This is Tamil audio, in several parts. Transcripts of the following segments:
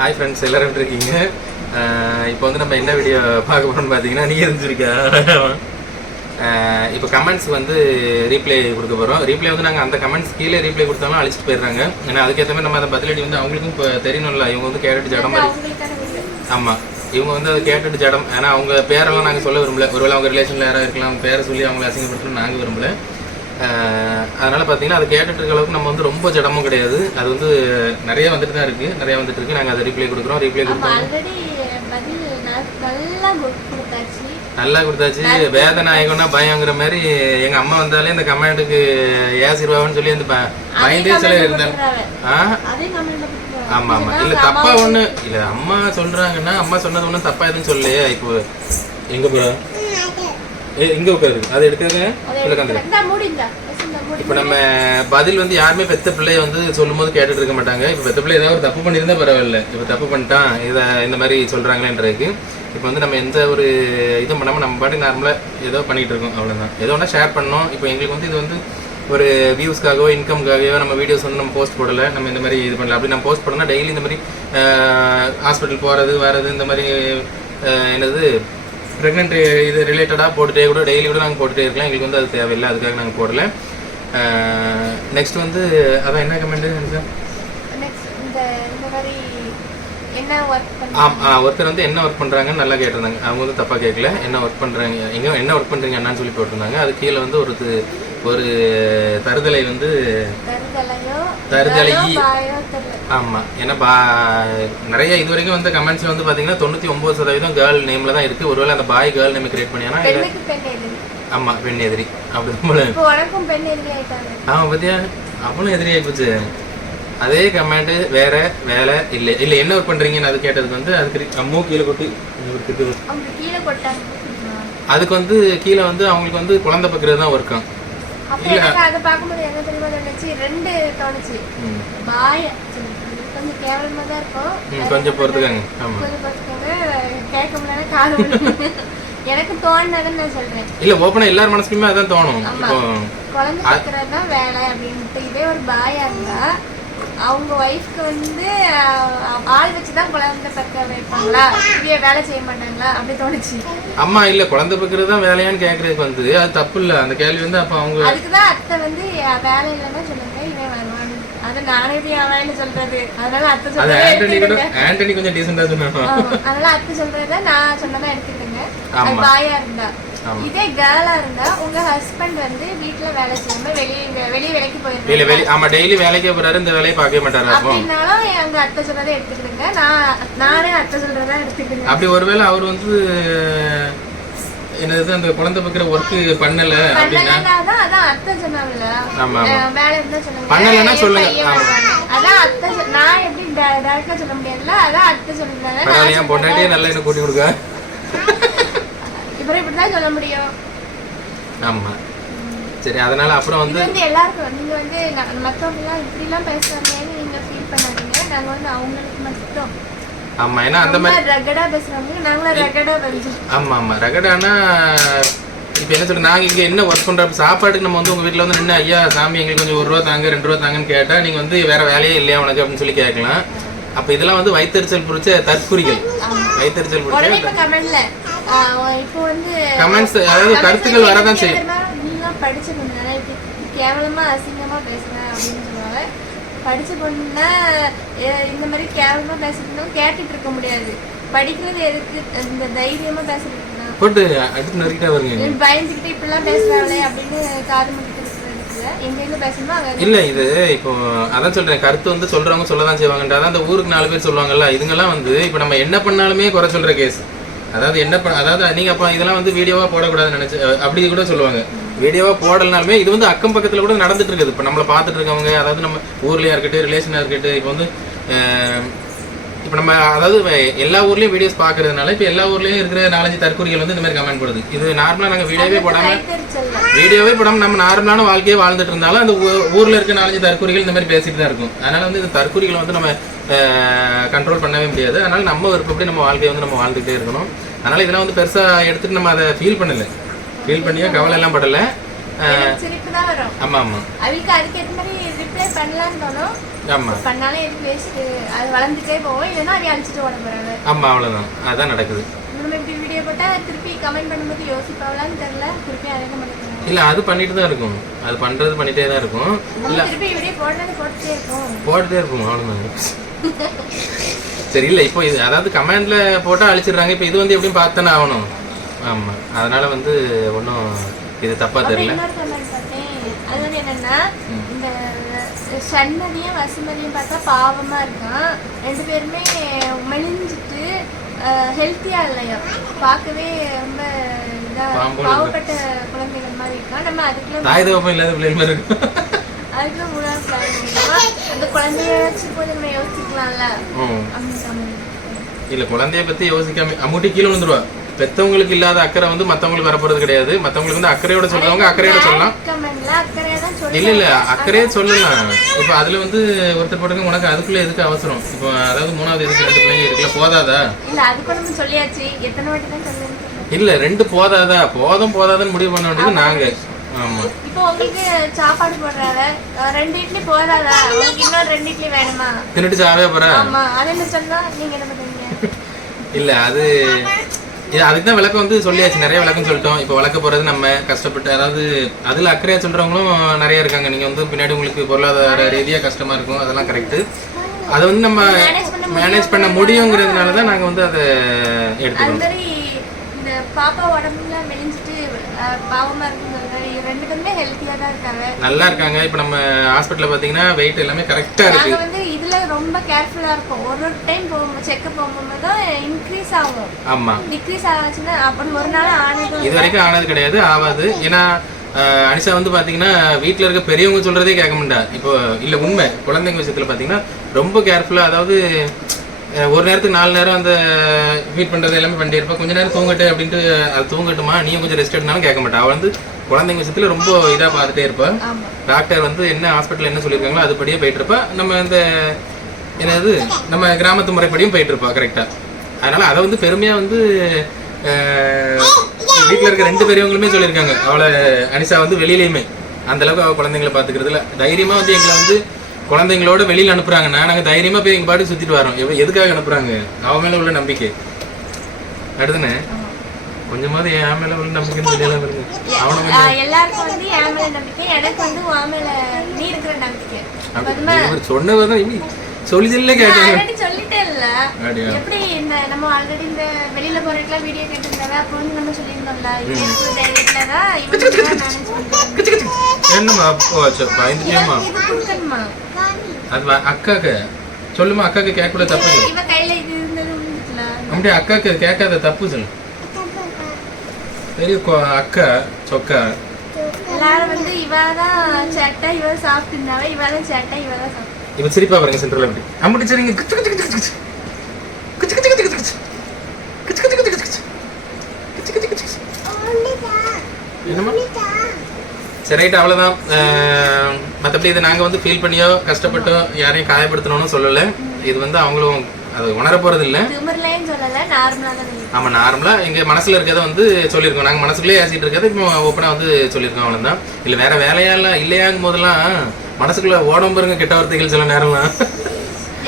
ஹாய் ஃப்ரெண்ட்ஸ் எல்லாரும் இருக்கீங்க? இப்போ வந்து நம்ம என்ன வீடியோ பார்க்க போறோம்னு பார்த்தீங்கன்னா நீ இருந்துருக்கா இப்போ கமெண்ட்ஸ் வந்து ரீப்ளை கொடுக்க போகிறோம் ரீப்ளை வந்து நாங்கள் அந்த கமெண்ட்ஸ் கீழே ரீப்ளை கொடுத்தாலும் அழிச்சிட்டு போயிடுறாங்க. ஏன்னா அதுக்கேற்ற மாதிரி நம்ம அதை பதிலடி வந்து அவங்களுக்கும் இப்போ தெரியணும்ல. இவங்க வந்து கேட்டுட்டு ஜடம் மாதிரி ஆமாம் இவங்க வந்து அதை கேட்டுட்டு ஜடம். ஏன்னா அவங்க பேரெல்லாம் நாங்கள் சொல்ல விரும்பல. ஒருவேளை அவங்க ரிலேஷனில் யாராவது இருக்கலாம். பேரை சொல்லி அவங்கள அசிங்கப்படுத்தணும் நாங்கள் விரும்பல. அதனால பார்த்தீங்கன்னா அதை கேட்டுட்டு அளவுக்கு நம்ம வந்து ரொம்ப ஜடமும் கிடையாது. அது வந்து நிறைய வந்துட்டு தான் இருக்குது நிறைய வந்துட்டு இருக்கு. நாங்கள் அதை ரீப்ளை கொடுக்குறோம். ரீப்ளை கொடுத்தோம். நல்லா கொடு- கொடுத்தாச்சு. வேதநாயகம்னா பயங்கிற மாதிரி எங்க அம்மா வந்தாலே இந்த கமெண்ட்டுக்கு ஏசிருவான்னு சொல்லி அந்த ப- பயந்தே சில இருந்தேன் ஆமா ஆமா. இல்ல தப்பா ஒண்ணு இல்ல அம்மா சொல்றாங்கன்னா அம்மா சொன்னது ஒண்ணும் தப்பா எதுவும் சொல்லலையே. இப்போ எங்க போற இங்க உட்காரு. அதை எடுக்காங்க இப்போ நம்ம பதில் வந்து யாருமே பெத்த பிள்ளைய வந்து சொல்லும் போது கேட்டுட்டு இருக்க மாட்டாங்க. இப்போ பெத்த பிள்ளை ஏதாவது ஒரு தப்பு பண்ணியிருந்தா பரவாயில்ல. இப்போ தப்பு பண்ணிட்டான். இதை இந்த மாதிரி சொல்றாங்களேன்றதுக்கு. இப்போ வந்து நம்ம எந்த ஒரு இதுவும் பண்ணாமல் நம்ம பாட்டு நார்மலாக ஏதோ பண்ணிட்டு இருக்கோம். அவ்வளோதான் ஏதோ ஒன்றா ஷேர் பண்ணோம். இப்போ எங்களுக்கு வந்து இது வந்து ஒரு வியூஸ்க்காகவோ இன்கம்காகவோ நம்ம வீடியோஸ் வந்து நம்ம போஸ்ட் போடலை. நம்ம இந்த மாதிரி இது பண்ணல. அப்படி நம்ம போஸ்ட் பண்ணோம்னா டெய்லி இந்த மாதிரி ஹாஸ்பிட்டல் போகிறது வர்றது இந்த மாதிரி என்னது ப்ரெக்னென்ட் இது ரிலேட்டடாக போட்டுட்டே கூட டெய்லி கூட நாங்கள் போட்டுட்டே இருக்கலாம். எங்களுக்கு வந்து அது தேவையில்லை. அதுக்காக நாங்கள் போடல. நெக்ஸ்ட் வந்து அதான் என்ன கமெண்ட் சார் ஒருத்தர் வந்து என்ன ஒர்க் பண்ணுறாங்கன்னு நல்லா கேட்டிருந்தாங்க. அவங்க வந்து தப்பாக கேட்கல. என்ன ஒர்க் பண்ணுறாங்க எங்கே என்ன ஒர்க் பண்ணுறீங்க அண்ணான்னு சொல்லி போட்டிருந்தாங்க. அது கீழே வந்து ஒரு ஒரு தருதலை வந்து தருதலை. ஆமாம் ஏன்னா பா நிறைய இது வரைக்கும் வந்து கமெண்ட்ஸில் வந்து பார்த்தீங்கன்னா தொண்ணூற்றி ஒம்பது சதவீதம் கேர்ள் நேமில் தான் இருக்குது ஒருவேளை அந்த பாய் கேர்ள் நேம் கிரியேட் பண்ணியானா எதிரி. ஆமாம் பெண் எதிரி. அப்படி போல. இப்போ உனக்கும் பெண் எதிரி ஆயிட்டாங்க. ஆமா பத்தியா? அவனும் எதிரியாகி போச்சு அதே கமெண்ட் வேற வேலை இல்லை. இல்லை என்ன ஒர்க் பண்றீங்கன்னு அது கேட்டதுக்கு வந்து அதுக்கு அம்மோ கீழே கொட்டு அதுக்கு வந்து கீழே வந்து அவங்களுக்கு வந்து குழந்தை பக்கிறது தான் ஒர்க்கும் அப்ப எனக்கு அதை பார்க்கும்போது என்ன தெரியுமா தோணுச்சு ரெண்டு தோணுச்சு. பாய். கொஞ்சம் கேவலமா தான் இருக்கும். கொஞ்சம் பொறுத்துக்காங்க. கொஞ்சம் பார்த்துக்கோங்க கேட்க முடியல காது. எனக்கு தோணுனதுன்னு நான் சொல்றேன். இல்ல ஓப்பனா எல்லார் மனசுக்குமே அதான் தோணும். குழந்தை பார்க்கறது தான் வேலை அப்படின்ட்டு. இதே ஒரு பாயா இருந்தா அவங்க ஒய்ஃப்க்கு வந்து ஆள் வச்சு தான் குழந்தை பக்க வைப்பாங்களா? இதே வேலை செய்ய மாட்டாங்களா? அப்படி தோணுச்சு. அம்மா இல்ல குழந்தை பக்கிறது தான் வேலையான்னு கேக்குறதுக்கு வந்து அது தப்பு இல்ல. அந்த கேள்வி வந்து அப்ப அவங்க அதுக்கு தான் அத்தை வந்து வேலை இல்லைன்னா சொல்லுங்க இவன் வருவான். அது நானே எப்படி அவன் சொல்றது. அதனால அத்தை அது சொல்றதை ஆண்டனி கொஞ்சம் டீசெண்டா சொன்னாங்க ஆமா. அதனால அத்தை சொல்றத நான் சொன்னதா எடுத்துக்கிடுங்க அது. பாயா இருந்தா. இதே கேர்ளா இருந்தா உங்க ஹஸ்பண்ட் வந்து வீட்ல வேலை செய்யாம வெளியே வெளியே வேலைக்கு இல்ல போயிருந்தாங்க வெளி ஆமா டெய்லி வேலைக்கே போறாரு இந்த வேலையை பார்க்கவே மாட்டாரு அப்போ. அப்படின்னாலும் எங்க அத்தை சொல்றதை எடுத்துக்கிடுங்க. நான் நானே அத்தை சொல்றதா எடுத்துக்கிடுங்க. அப்படி ஒருவேளை அவர் வந்து என்னது அந்த குழந்தை பக்கிற ஒர்க் பண்ணல அப்படின்னா? அதான் அத்தை சொன்னாங்கல்ல. ஆமா, வேலை இருந்தா சொல்லுங்க. அதான் அத்தை நான் எப்படி டேரக்டா சொல்ல முடியாதுல்ல? அதான் அத்தை சொல்றாங்க என் பொண்டாட்டியே நல்லா என்ன கூட்டி கொடுக்க. இவரை இப்படிதான் சொல்ல முடியும். ஆமா. சரி அதனால அப்புறம் வந்து வந்து எல்லாருக்கும் நீங்க வந்து ந- மத்தவங்க எல்லாம் இப்படி எல்லாம் பேசுறாங்கன்னு நீங்க ஃபீல் பண்ணாதீங்க. நாங்க வந்து அவங்களுக்கு மட்டும். ஆமா ஏன்னா அந்த மாதிரி ரகடா பேசுறாங்க நாங்களும் ரகடா பேசுறோம் ஆமா ஆமா. ரகடானா இப்போ என்ன சொல்ற நாங்க இங்க என்ன ஒர்க் பண்றோம்? சாப்பாட்டுக்கு நம்ம வந்து உங்க வீட்ல வந்து நின்று ஐயா சாமி எங்களுக்கு கொஞ்சம் ஒரு ரூபா தாங்க ரெண்டு ரூபா தாங்கன்னு கேட்டா நீங்க வந்து வேற வேலையே இல்லையா உனக்கு அப்படின்னு சொல்லி கேட்கலாம். அப்ப இதெல்லாம் வந்து வைத்தறிச்சல் புரிச்ச தற்குறிகள். வைத்தறிச்சல் உடனே புரிச்ச இப்ப வந்து கமெண்ட்ஸ் அதாவது கருத்துக்கள் வரதான் செய்யும் நீங்க படிச்ச பொண்ணு தானே இப்படி கேவலமா அசிங்கமா பேசுற அப்படின்னு சொல்லுவாங்க படிச்ச பொண்ணுன்னா இந்த மாதிரி கேவலமா பேசுறதும் கேட்டுட்டு இருக்க முடியாது. படிக்கிறது எதுக்கு? இந்த தைரியமா பேசுறதுக்கு தான் போட்டு அடுத்து நறுக்கிட்டா வருங்க பயந்துக்கிட்டு இப்படிலாம் பேசுறாங்களே அப்படின்னு காது இல்ல இது இப்போ அதான் சொல்றேன். கருத்து வந்து சொல்றவங்க சொல்லதான் செய்வாங்கன்றா அந்த ஊருக்கு நாலு பேர் சொல்லுவாங்கல்ல. இதுங்கெல்லாம் வந்து இப்போ நம்ம என்ன பண்ணாலுமே குறை சொல்ற கேஸ் அதாவது என்ன அதாவது நீங்க அப்ப இதெல்லாம் வந்து வீடியோவா போடக்கூடாதுன்னு நினைச்சு அப்படி கூட சொல்லுவாங்க. வீடியோவா போடலனாலுமே இது வந்து அக்கம் பக்கத்துல கூட நடந்துட்டு இருக்குது. இப்ப நம்மளை பாத்துட்டு இருக்கவங்க அதாவது நம்ம ஊர்லயா இருக்கட்டும் ரிலேஷனா இருக்கட்டும் இப்போ வந்து இப்போ நம்ம அதாவது எல்லா ஊர்லயும் வீடியோஸ் பாக்குறதுனால இப்போ எல்லா ஊர்லயும் இருக்கிற நாலஞ்சு தற்கொலைகள் வந்து இந்த மாதிரி கமெண்ட் போடுது. இது நார்மலா நாங்க வீடியோவே போடாம கைத்தறிச்சல்ல வீடியோவே படம் நம்ம நார்மலான வாழ்க்கையே வாழ்ந்துட்டு இருந்தாலும் அந்த ஊர்ல இருக்க நாலஞ்சு தற்கொலைகள் இந்த மாதிரி பேசிட்டு தான் இருக்கும். அதனால வந்து இந்த தற்கொலைகளை வந்து நம்ம கண்ட்ரோல் பண்ணவே முடியாது. அதனால நம்ம விருப்பப்படி நம்ம வாழ்க்கையை வந்து நம்ம வாழ்ந்துகிட்டே இருக்கணும். அதனால இதெல்லாம் வந்து பெருசா எடுத்துட்டு நம்ம அதை ஃபீல் பண்ணல. ஃபீல் பண்ணியோ கவலை எல்லாம் படல. எனக்கு சிரிப்பு தான் வரும். ஆமா ஆமா. அவளுக்கு அதுக்கேற்ற மாதிரி ரிப்ளை பண்ணலான்னு தோணும். ஆமா. பண்ணாலும் எதுக்கு அது வளர்ந்துட்டே போவோம் இல்லைன்னா அதை அழிச்சிட்டு ஓட போறாங்க ஆமா அவ்வளவுதான். அதான் நடக்குது. நம்ம இப்படி வீடியோ போட்டா திருப்பி கமெண்ட் பண்ணும்போது யோசிப்பாங்களான்னு தெரியல. திருப்பி அழைக்க இல்ல அது பண்ணிட்டு தான் இருக்கும். அது பண்றது பண்ணிட்டே தான் இருக்கும். இல்ல. திருப்பி வீடியோ போடுறது போட்டுட்டே இருக்கோம் போட்டுட்டே இருக்கும் அவ்வளவுதான். சரி இல்ல இப்போ இது அதாவது கமெண்ட்ல போட்டா அழிச்சிடுறாங்க. இப்போ இது வந்து எப்படியும் பார்த்தானே ஆகணும். ஆமா. அதனால வந்து ஒன்றும் இது தப்பா அப்புறம் தெரியல. அது வந்து என்னன்னா சண்மதியும் வசுமதியும் பார்த்தா பாவமா இருக்கான். ரெண்டு பேருமே மெலிஞ்சிட்டு ஹெல்த்தியா இல்லையா? பார்க்கவே ரொம்ப இதா பாம்போட பாவப்பட்ட குழந்தைகள் மாதிரி இருக்கான். நம்ம அதுக்குள்ள அதுக்குள்ள மூணாவது பிளான் அந்த குழந்தைய வச்சு போது நம்ம யோசிக்கலாம்ல. இல்ல குழந்தைய பத்தி யோசிக்காம அம்முட்டி கீழே விழுந்துருவா. பெத்தவங்களுக்கு இல்லாத அக்கறை வந்து மத்தவங்களுக்கு வரப்போறது கிடையாது. மத்தவங்களுக்கு வந்து அக்கறையோட சொல்றவங்க அக்கறையோட சொல்லலாம். இல்ல இல்ல அக்கறையே சொல்லலாம். இப்போ அதுல வந்து ஒருத்தர் போட்டுங்க உனக்கு அதுக்குள்ள எதுக்கு அவசரம்? இப்போ அதாவது மூணாவது எதுக்கு ரெண்டு பிள்ளைங்க இருக்குல்ல போதாதா? இல்ல அதுக்கு நம்ம சொல்லியாச்சு. எத்தனை வாட்டி தான் சொல்லுன்னு தெரியல. இல்ல ரெண்டு போதாதா? போதும் போதாதுன்னு முடிவு பண்ண வேண்டியது நாங்க. ஆமா. இப்போ உங்களுக்கு சாப்பாடு போடுறாங்க. ரெண்டு இட்லி போதாதா? உங்களுக்கு இன்னொரு ரெண்டு இட்லி வேணுமா? தின்னுட்டு சாவே போற? ஆமா. அது என்ன சொன்னா? நீங்க என்ன பண்ணுவீங்க? இல்ல அது இது அதுக்கு தான் விளக்கம் வந்து சொல்லியாச்சு. நிறைய விளக்கம் சொல்லிட்டோம். இப்போ வளர்க்க போறது நம்ம கஷ்டப்பட்டு அதாவது அதுல அக்கறையா சொல்றவங்களும் நிறைய இருக்காங்க. நீங்க வந்து பின்னாடி உங்களுக்கு பொருளாதார ரீதியா கஷ்டமா இருக்கும். அதெல்லாம் கரெக்ட் அதை வந்து நம்ம மேனேஜ் பண்ண முடியுங்கிறதுனால தான் நாங்க வந்து அதை எடுத்துக்கணும் இந்த பாப்பா உடம்புல மெலிஞ்சிட்டு அஹ், பாவமா இருக்குங்கிறது ரெண்டு பேருமே ஹெல்த்தியா தான் இருக்காங்க. நல்லா இருக்காங்க. இப்போ நம்ம ஹாஸ்பிட்டல்ல பாத்தீங்கன்னா வெயிட் எல்லாமே கரெக்டா இருக்கு. நாங்க வந்து இதுல ரொம்ப கேர்ஃபுல்லா இருப்போம். ஒரு ஒரு டைம் போகும் செக்கப் போகும்போது தான் இன்க்ரீஸ் ஆகும். ஆமா. டிக்ரீஸ் ஆச்சுன்னா அப்படி ஒரு நாள் ஆனதும் இது வரைக்கும் ஆனது கிடையாது ஆகாது. ஏன்னா அனிஷா வந்து பாத்தீங்கன்னா வீட்ல இருக்க பெரியவங்க சொல்றதே கேட்க மாட்டா. இப்போ இல்ல உண்மை. குழந்தைங்க விஷயத்துல பாத்தீங்கன்னா ரொம்ப கேர்ஃபுல்லா அதாவது ஒரு நேரத்துக்கு நாலு நேரம் அந்த ஃபீட் பண்றது எல்லாமே பண்ணிட்டே இருப்பா கொஞ்ச நேரம் தூங்கட்டு அப்படின்ட்டு அது தூங்கட்டுமா? நீயும் கொஞ்சம் ரெஸ்ட் எடுனாலும் கேட்க மாட்டா. அவள் வந்து குழந்தைங்க விஷயத்துல ரொம்ப இதா பார்த்துட்டே இருப்பா. டாக்டர் வந்து என்ன ஹாஸ்பிட்டல் என்ன சொல்லியிருக்காங்களோ அதுபடியே போயிட்டு இருப்பா. நம்ம இந்த என்னது நம்ம கிராமத்து முறைப்படியும் போயிட்டு இருப்பா கரெக்டா அதனால அதை வந்து பெருமையா வந்து வீட்ல இருக்க ரெண்டு பெரியவங்களுமே சொல்லியிருக்காங்க. அவளை அனிஷா வந்து வெளியிலயுமே. அந்த அளவுக்கு அவ குழந்தைங்களை பாத்துக்கிறதுல. தைரியமா வந்து எங்களை வந்து குழந்தைங்களோட வெளியில அனுப்புறாங்கன்னா நாங்க தைரியமா போய் எங்க பாட்டு சுத்திட்டு வரோம். எதுக்காக அனுப்புறாங்க? அவ மேல உள்ள நம்பிக்கை. அடுத்துனே கொஞ்சமாவது என் மேல உள்ள நம்பிக்கைன்னு சொல்லலாம் இருக்கு அவனை ஆஹ் எல்லாருக்கும் வந்து என் மேல நம்பிக்கை எனக்கு வந்து உன் மேல நீ இருக்கிற நம்பிக்கை. சொன்னவதான் சொல்லிதல்ல கேட்டேன். சொல்லிட்டேன்ல. எப்படி இந்த நம்ம ஆல்ரெடி இந்த வெளியில போறதுக்குலாம் வீடியோ கேட்டிருந்தாங்க. அப்போ நம்ம சொல்லியிருந்தோம்ல. அது அக்காக்கு. சொல்லுமா அக்காக்கு கேட்கக்கூட தப்பு இவ கையில இது இருந்தது அக்காக்கு கேட்காத தப்பு சொல்லு. பெரிய அக்கா சொக்கா. எல்லாரும் வந்து இவ தான் சட்டை இவ சாப்பிட்டுருந்தாவே இவ தான் சட்டை இவ சாப்பிட்டு இப்போ சிரிப்பா பாருங்க சென்ட்ரல் அப்படி அம்பிட்டு சரிங்க சரி ரைட் அவ்வளோதான் மற்றபடி இதை நாங்கள் வந்து ஃபீல் பண்ணியோ கஷ்டப்பட்டோ யாரையும் காயப்படுத்தணும்னு சொல்லலை இது வந்து அவங்களும் அது உணர போறது இல்ல ஆமா நார்மலா எங்க மனசுல இருக்கிறத வந்து சொல்லியிருக்கோம் நாங்கள் மனசுக்குள்ளே ஏசிட்டு இருக்கிறத இப்போ ஓப்பனாக வந்து சொல்லியிருக்கோம் அவ்வளவுதான் இல்லை வேறு வேலையெல்லாம் இல்லையாங்கும் போதெல்லாம் மனசுக்குள்ளே ஓடம் பாருங்க கெட்ட வார்த்தைகள் சில நேரம்லாம்.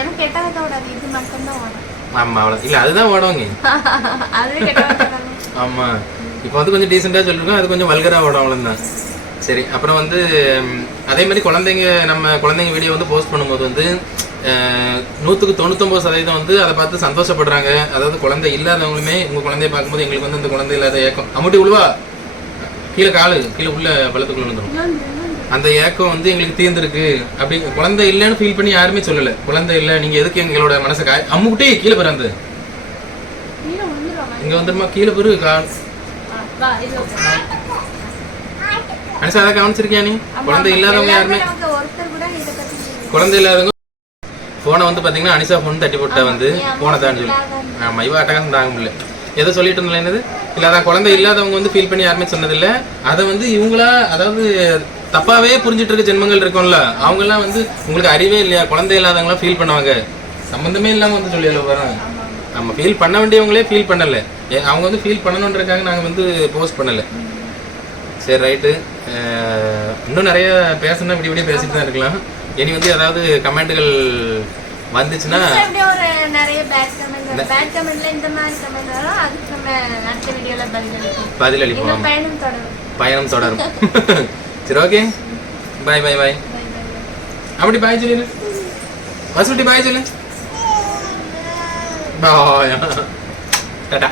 எனக்கு கெட்ட வார்த்தை ஓடாது இது மட்டும்தான் ஓடும். ஆமாம் அவ்வளோ இல்லை அதுதான் ஓடவங்க. அதுவே கெட்ட வார்த்தை தானே. ஆமாம் இப்போ வந்து கொஞ்சம் டீசெண்டாக சொல்லியிருக்கோம் அது கொஞ்சம் வல்கராக ஓடும் அவ்வளோதான் சரி அப்புறம் வந்து அதே மாதிரி குழந்தைங்க நம்ம குழந்தைங்க வீடியோ வந்து போஸ்ட் பண்ணும்போது வந்து நூற்றுக்கு தொண்ணூத்தொம்பது சதவீதம் வந்து அதை பார்த்து சந்தோஷப்படுறாங்க. அதாவது குழந்தை இல்லாதவங்களுமே உங்கள் குழந்தைய பார்க்கும்போது எங்களுக்கு வந்து இந்த குழந்தை இல்லாத ஏக்கம். அம்முட்டி உழுவா? கீழே காலு கீழே உள்ள பள்ளத்துக்குள்ள இன்னொன்று. அந்த ஏக்கம் வந்து எங்களுக்கு தீர்ந்துருக்கு அப்படி குழந்தை இல்லைன்னு ஃபீல் பண்ணி யாருமே சொல்லலை குழந்தை இல்லை நீங்கள் எதுக்கு எங்களோட மனசை காய் அம்முக்குட்டி கீழே பிறந்து. இங்கே வந்துருமா கீழே பெரு கா. அனிஷா அதை கவனிச்சிருக்கியா நீ குழந்தை. இல்லாதவங்க யாருமே. குழந்தை இல்லாதவங்க போனை வந்து பாத்தீங்கன்னா அனிஷா ஃபோன் தட்டி போட்டா வந்து என் அம்மா போனை தான் சொல்லி இல்லாதவங்க. ஆமா இவ அட்டகாசம் தாங்க முடியல ஏதோ சொல்லிட்டு இருந்தல என்னது இல்ல அதான் குழந்தை இல்லாதவங்க வந்து ஃபீல் பண்ணி யாருமே சொன்னதில்ல அதை வந்து இவங்களா அதாவது தப்பாவே புரிஞ்சிட்டு இருக்க ஜென்மங்கள் இருக்கும்ல அவங்கெல்லாம் வந்து உங்களுக்கு அறிவே இல்லையா? குழந்தை இல்லாதவங்களாம் ஃபீல் பண்ணுவாங்க. சம்மந்தமே இல்லாமல் வந்து சொல்லி வராங்க நம்ம ஃபீல் பண்ண வேண்டியவங்களே ஃபீல் பண்ணலை. அவங்க வந்து ஃபீல் பண்ணணுன்றக்காக நாங்கள் வந்து போஸ்ட் பண்ணலை. சரி ரைட்டு இன்னும் நிறைய பேசணும் இப்படி இப்படியே பேசிட்டு தான் இருக்கலாம். இனி வந்து ஏதாவது கமெண்ட்டுகள் வந்துச்சுன்னா பதிலளிப்போம் பயணம் தொடரும். சரி ஓகே பாய் பாய் பாய் அப்படி பாய் சொல்லு பஸ் விட்டு பாய் சொல்லு பாய் டாடா